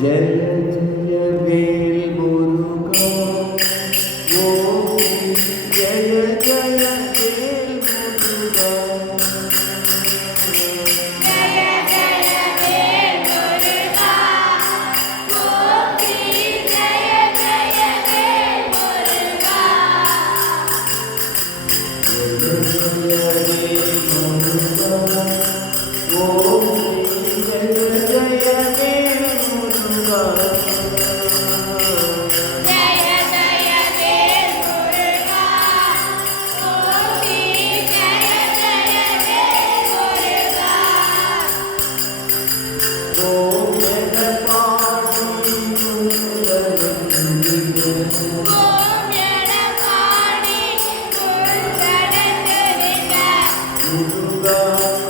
जय जय वेल मुरुगा ओम जय जय वेल मुरुगा जय जय वेल मुरुगा ओम जय जय वेल मुरुगा जय जय वेल मुरुगा ओम जय जय वेल मुरुगा जय जय वेल मुरुगा ओम जय जय वेल मुरुगा ओम जगपाणि मुरुगा ओम एडपाडी मुरुगनंदरिगा मुरुगा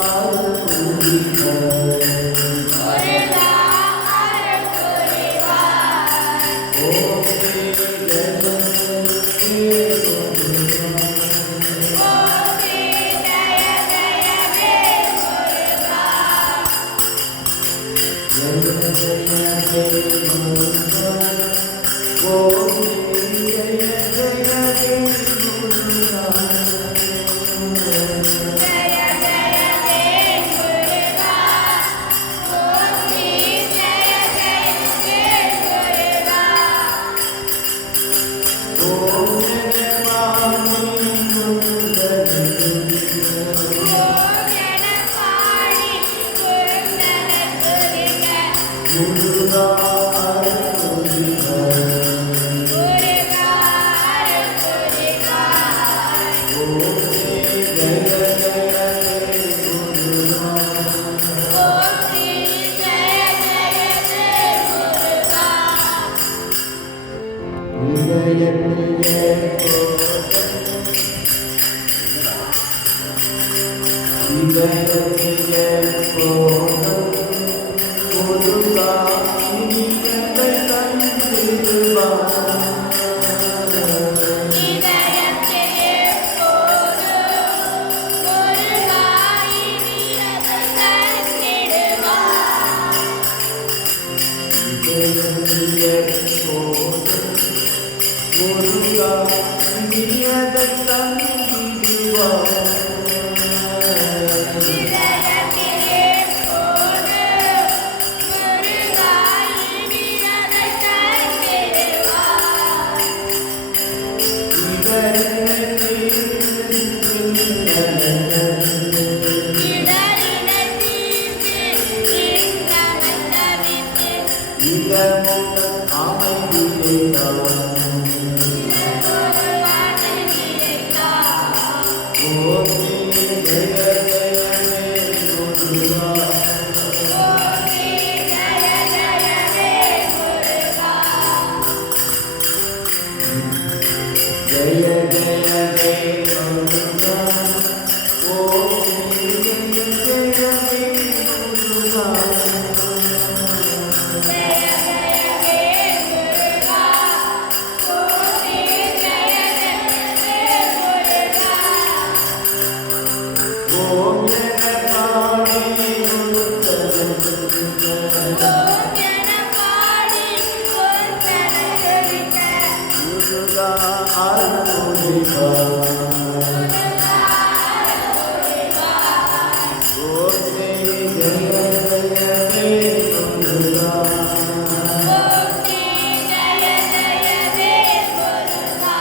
आरुणिगा मुरुगा अरुपुरिवा ओम जय जय मुरुगा ओम जय जय वेल मुरुगा जय जय वेल मुरुगा ओम जय जय वेल मुरुगा जय जय वेल मुरुगा ओम जय जय वेल मुरुगा ओम जगपाणि मुरुगा ओम एडपाडी मुरुगनंदरिगा मुरुगा आरुणिगा मुरुगा अरुपुरिवा ओम जय जय वेल मुरुगा ओम जय जय वेल मुरुगा जय प्रिय मुरुगा இதயத்திலே போது முருகா இனியது தந்திடுவா முருகா இனியதை தந்திடுவார் இதயத்திலே போது முருகா இனியது தந்திடுவா இடரினை தீர்த்து இன்னமை தவித்து முருகனை நினைத்தார் ஓம் ஜெய ஜெய வேல் முருகா जय जय देव मुरुगा ओम जय जय मुरुगा जय जय वेल मुरुगा ओम जय जय वेल मुरुगा ओम जगपाणि मुरुगा ओम एडपाडी मुरुगनंदरिगा मुरुगा आरुणिगा मुरुगा अरुपुरिवा ओम जय जय वेल मुरुगा ओम जय जय वेल मुरुगा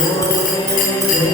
ओम जय